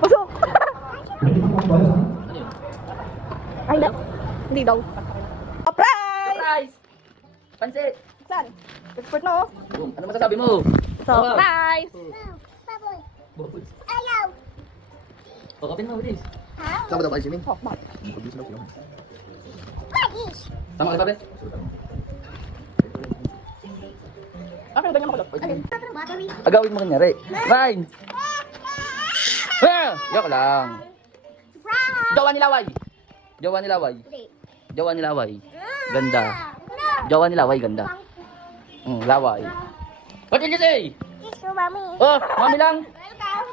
Pasok! Ay, hindi daw. Surprise! Surprise! Pansit! Saan? Expert na oh. Boom. Ano masasabi mo? Surprise! Baboy. Ayaw. Pakapin mo, bilis. Ha? Saan ba daw kayo, Jimin? Oh, bakit? Bagis. Sama ka, Babe? Okay, ganyan makulot. Ay, Battery. Agawin mo kanyari. Fine! Ah! Joke lang. Surprise. Jowa ni Laway. Jowa ni Laway. Hindi. Jowa ni Laway. Ganda. Jowa ni Laway, ganda. Laway. What did you say? Kiss you, mommy. Oh, mami lang. Welcome.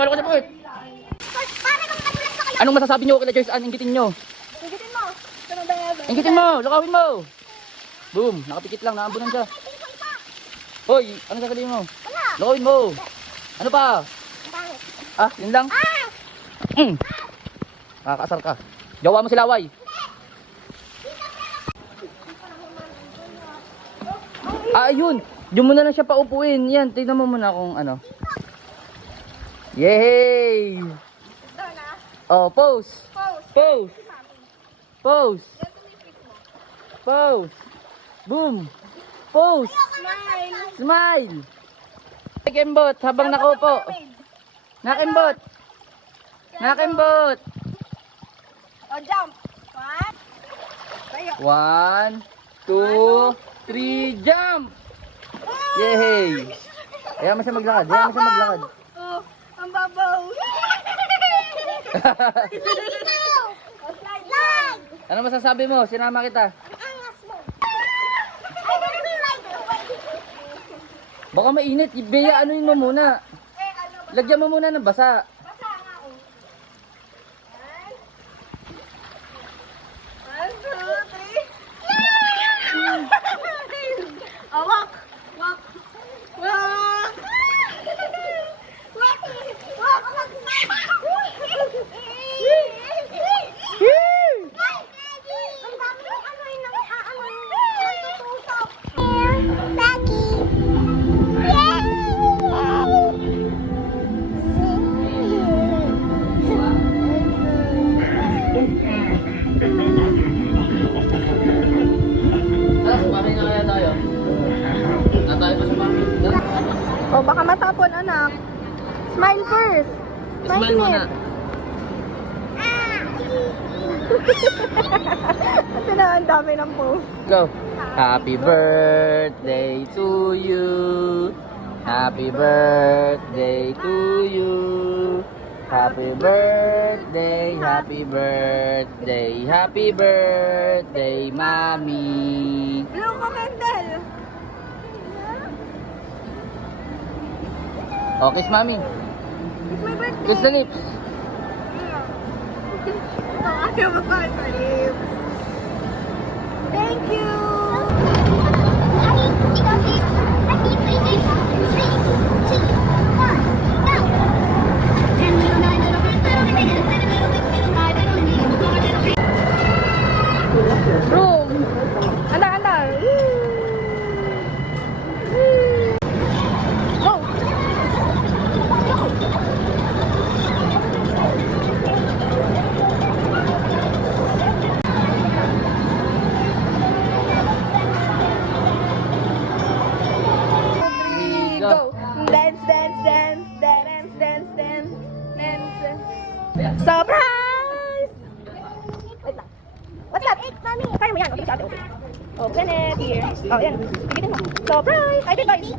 Palo ka sa puwit. Para kang katulad sa kayo. Anong masasabi niyo kay Joyce Ann? Inggitin niyo. Gigitin mo. Sunod na yan. Inggitin mo, lakawin mo. Boom, nakapikit lang, naambunan siya. Hoy, ano sasabihin mo? Wala. Lakawin mo. Ano pa? Bakit? Ah, yun lang. Ah! Nakakaasar ka. Jowa mo si Laway. Ah, yun. Diyan mo na lang siya paupuin. Yan, tignan mo muna kung ano. Yay! Ito na. Oh, pose. Pose. Pose. Pose. Yan tumipik mo. Pose. Boom. Pose. Smile. Smile. Nakembot habang nakaupo. Nakembot. Nakembot. O, jump. One. Tayo. 1, 2, 3, jump! Yay! Kaya mo siya maglakad. Kaya mo siya maglakad. Oh, ang babaw. Slide. Ano masasabi mo? Sinama kita. Ang angas mo. Ay, nag-ride. Baka mainit. Bea, anuin mo muna. Eh, ano ba? Lagyan mo muna ng basa. Basa nga, oh. One, two, three. Oh, walk. Walk. Walk. Walk. Walk. Ang dami ng ano yun ng tutusok. Baggy. Sumakay na kaya tayo. Tayo pa sa mami. Oh, baka matapon, anak. Smile first. Smile muna. Ito na, ang dami ng pose. Go. Happy birthday to you. Happy birthday to you. Happy birthday, happy birthday, happy birthday, Mommy. Blue ka, Mendel. Oh, kiss Mommy. It's my birthday. Kiss the lips. Ayaw mo pa sa lips. Thank you. Room. Andar, andar. Go. Go. Dance, dance, dance, dance, dance, dance, dance. Surprise! Wait lang. What's that? Mommy. Kaya mo yan. Okay, sa ate, okay. Open it here. Oh, yan. Bigitin mo. Surprise! I did guys.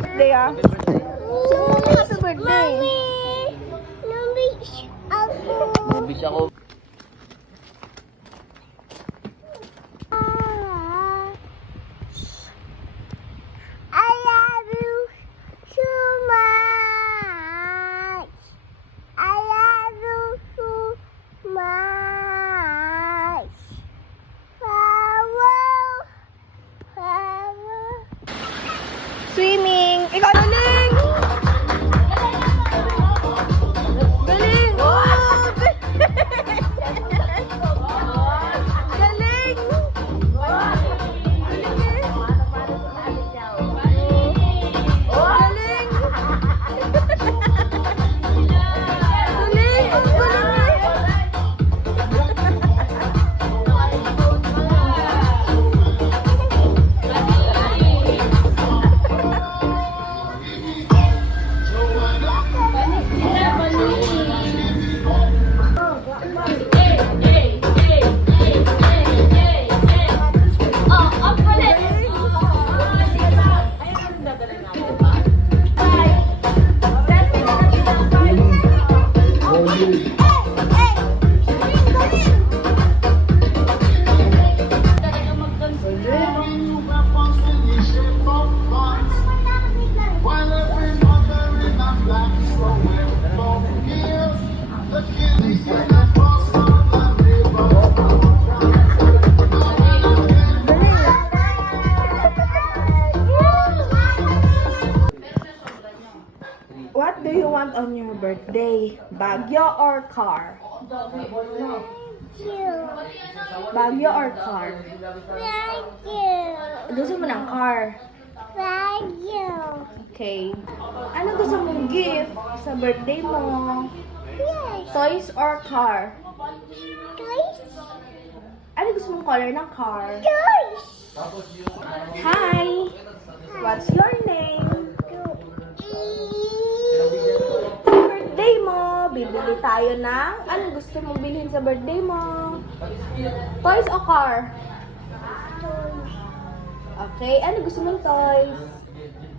Birthday ah. Happy birthday. Mabis ako. I love you so much. I love you so much. Flower, flower. Swimming. Ikaw, galing! Galing! birthday? Baguio or car? You. Baguio or car? Thank you. Gusto mo ng car? Thank you. Okay. Ano gusto mong gift sa birthday mo? Yes. Toys or car? Guys. Ano gusto mong color ng car? Guys. Hi! What's your name? Sa birthday mo, bibili tayo ng... Ano gusto mong bilhin sa birthday mo? Toys o car? Okay. Ano gusto mong toys?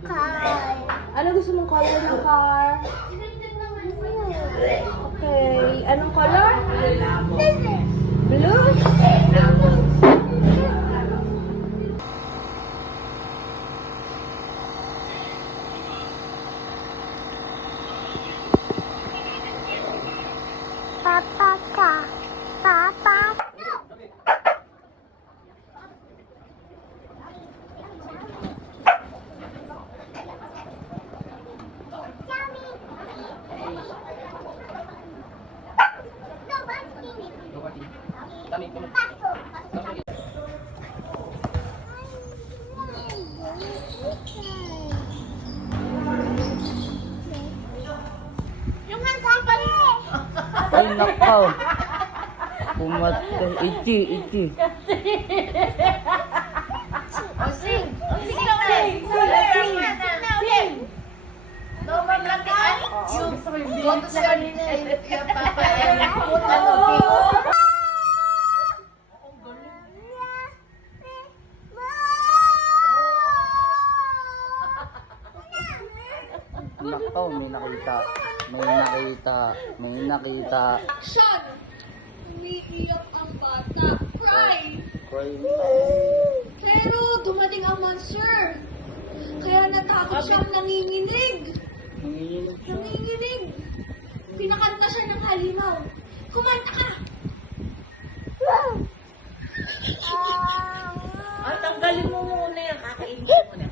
Car. Ano gusto mong color ng car? Okay. Anong color? Blue? Papa ka. Papa. Yung hansapan mo. Ay, nakaw. Pumatay. Ichi. Sing na ulit. Sing na ulit. Domang lakaan. Gusto ko yung bilis na kanina. Yung papa. Nakaw, may nakita. Action! Umiiyak ang bata. Cry! Cry. Pero dumating ang monster. Kaya natakot siyang nanginginig. Nanginginig. Pinakanta siya ng halimaw. Kumanta ka! Tanggalin mo muna yan. Kakainin mo na.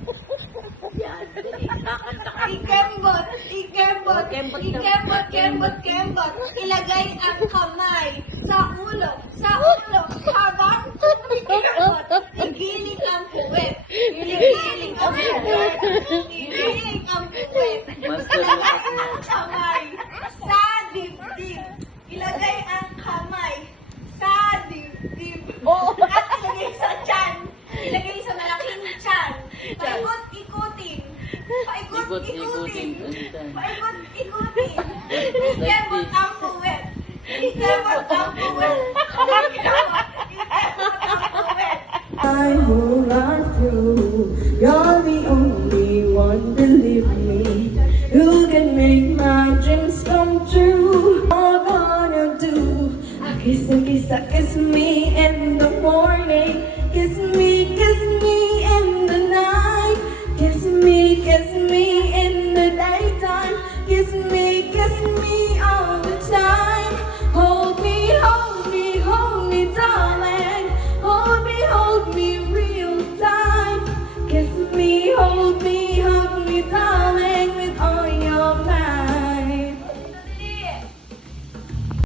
Yan. Dali. Kakanta ka. Ikembot! Ikembot! Kembot. Ikembot! Ilagay ang kamay sa ulo. Sa ulo. Habang ikembot. Igiling ang puwet. Igiling ang puwet. Igiling ang puwet. Master Ilagay ang kamay sa dibdib. Ilagay ang kamay sa dibdib. At ilagay sa tiyan. Ilagay sa malaking tiyan. Paikot-ikutin. Paikot-ikutin. Paikot-ikutin. Ikembot ang puwet. Ikembot ang puwet. Ikembot ang puwet. I will run through. You're the only one, believe me. Who can make my dreams come true? All I'm gonna do, kiss me.